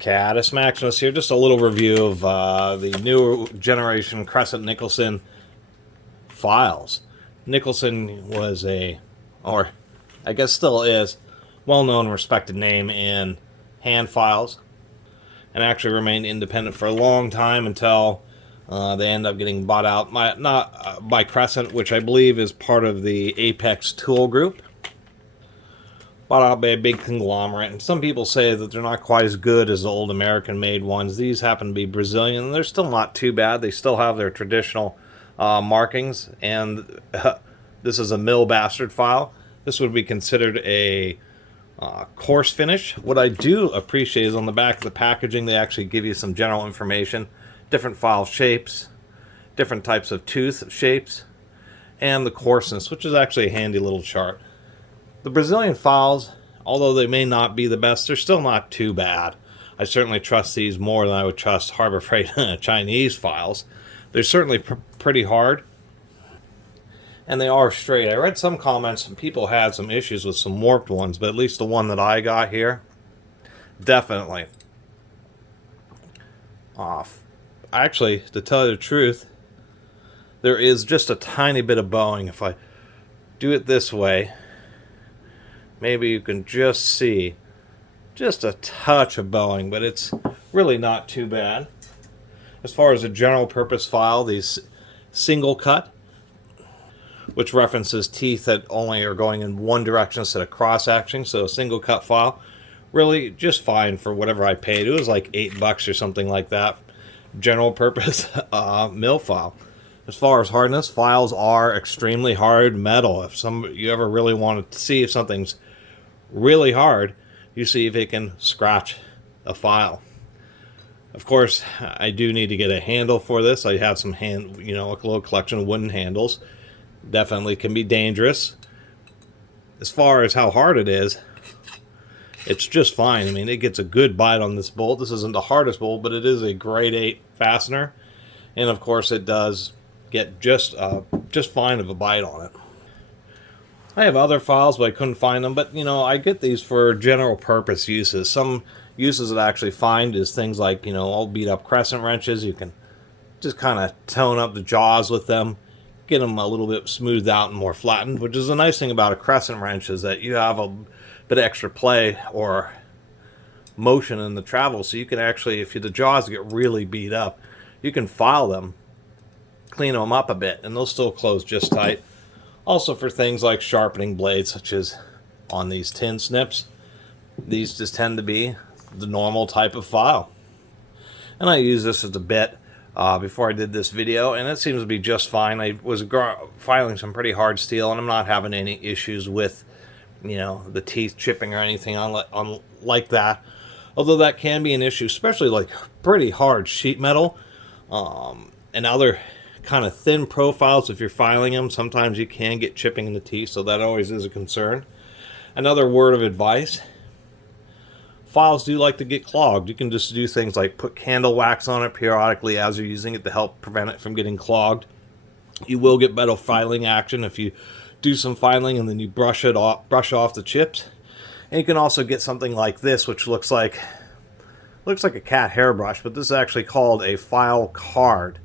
Catus, Maximus here. Just a little review of the new generation Crescent Nicholson files. Nicholson was or I guess still is, well-known, respected name in hand files, and actually remained independent for a long time until they end up getting bought out by Crescent, which I believe is part of the Apex tool group. Bought out by a big conglomerate, and some people say that they're not quite as good as the old American-made ones. These happen to be Brazilian, and they're still not too bad. They still have their traditional markings, and this is a mill bastard file. This would be considered a coarse finish. What I do appreciate is on the back of the packaging, they actually give you some general information, different file shapes, different types of tooth shapes, and the coarseness, which is actually a handy little chart. The Brazilian files, although they may not be the best, they're still not too bad. I certainly trust these more than I would trust Harbor Freight Chinese files. They're certainly pretty hard, and they are straight. I read some comments and people had some issues with some warped ones, but at least the one that I got here, definitely off. Actually, to tell you the truth, there is just a tiny bit of bowing. If I do it this way, maybe you can just see just a touch of bowing, but it's really not too bad. As far as a general purpose file, these single cut, which references teeth that only are going in one direction instead of cross action, so a single cut file, really just fine for whatever I paid. It was like $8 or something like that. General purpose mill file. As far as hardness, files are extremely hard metal. If you ever really want to see if something's really hard, you see if it can scratch a file. Of course, I do need to get a handle for this. I have some a little collection of wooden handles. Definitely can be dangerous. As far as how hard it is, it's just fine. I mean, it gets a good bite on this bolt. This isn't the hardest bolt, but it is a grade 8 fastener, and of course, it does get just fine of a bite on it. I have other files, but I couldn't find them. But, I get these for general purpose uses. Some uses that I actually find is things like, all beat up crescent wrenches. You can just kind of tone up the jaws with them, get them a little bit smoothed out and more flattened, which is a nice thing about a crescent wrench is that you have a bit of extra play or motion in the travel. So you can actually, if the jaws get really beat up, you can file them, clean them up a bit, and they'll still close just tight. Also for things like sharpening blades, such as on these tin snips, these just tend to be the normal type of file. And I use this as a bit before I did this video, and it seems to be just fine. I was filing some pretty hard steel, and I'm not having any issues with, the teeth chipping or anything on like that. Although that can be an issue, especially like pretty hard sheet metal and other kind of thin profiles. If you're filing them, sometimes you can get chipping in the teeth, so that always is a concern. Another word of advice: files do like to get clogged. You can just do things like put candle wax on it periodically as you're using it to help prevent it from getting clogged. You will get better filing action if you do some filing and then you brush off the chips. And you can also get something like this, which looks like a cat hairbrush, but this is actually called a file card.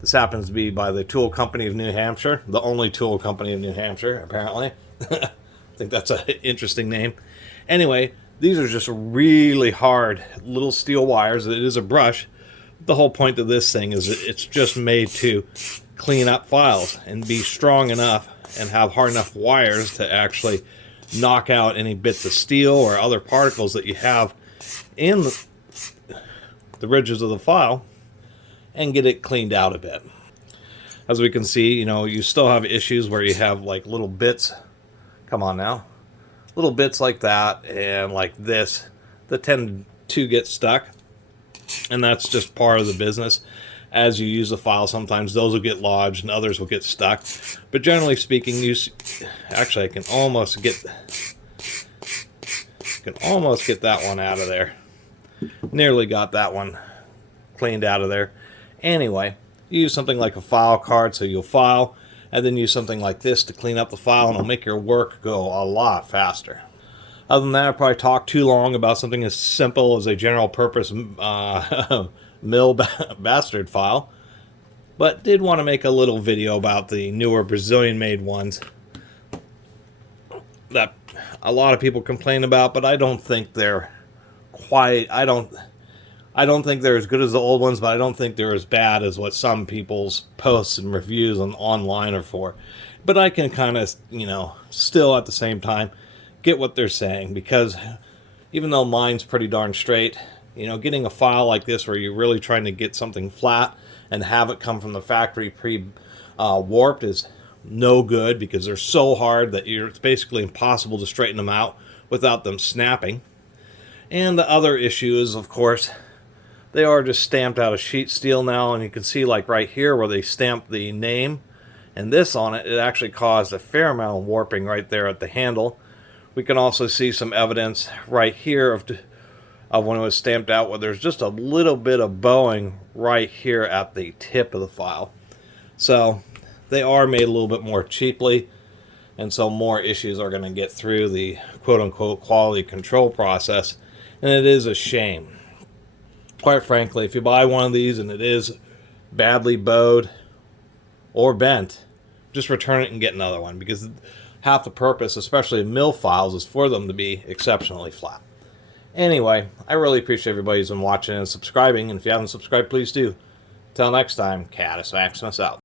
This happens to be by the Tool Company of New Hampshire, the only tool company of New Hampshire, apparently. I think that's an interesting name. Anyway, these are just really hard little steel wires. It is a brush. The whole point of this thing is that it's just made to clean up files and be strong enough and have hard enough wires to actually knock out any bits of steel or other particles that you have in the ridges of the file, and get it cleaned out a bit. As we can see, you still have issues where you have like little bits, come on now, little bits like that and like this that tend to get stuck, and that's just part of the business. As you use the file, sometimes those will get lodged and others will get stuck, but generally speaking, actually I can almost get that one out of there. Nearly got that one cleaned out of there. Anyway, you use something like a file card, so you'll file, and then use something like this to clean up the file, and it'll make your work go a lot faster. Other than that, I probably talked too long about something as simple as a general purpose mill bastard file. But did want to make a little video about the newer Brazilian-made ones that a lot of people complain about, but I don't think they're quite. I don't think they're as good as the old ones, but I don't think they're as bad as what some people's posts and reviews online are for. But I can kind of, still at the same time get what they're saying, because even though mine's pretty darn straight, getting a file like this where you're really trying to get something flat and have it come from the factory pre-warped is no good, because they're so hard that it's basically impossible to straighten them out without them snapping. And the other issue is, of course, they are just stamped out of sheet steel now, and you can see like right here where they stamped the name and this on it, it actually caused a fair amount of warping right there at the handle. We can also see some evidence right here of when it was stamped out, where there's just a little bit of bowing right here at the tip of the file. So they are made a little bit more cheaply, and so more issues are going to get through the quote-unquote quality control process, and it is a shame. Quite frankly, if you buy one of these and it is badly bowed or bent, just return it and get another one, because half the purpose, especially in mill files, is for them to be exceptionally flat. Anyway, I really appreciate everybody who's been watching and subscribing, and if you haven't subscribed, please do. Until next time, Catus Maximus out.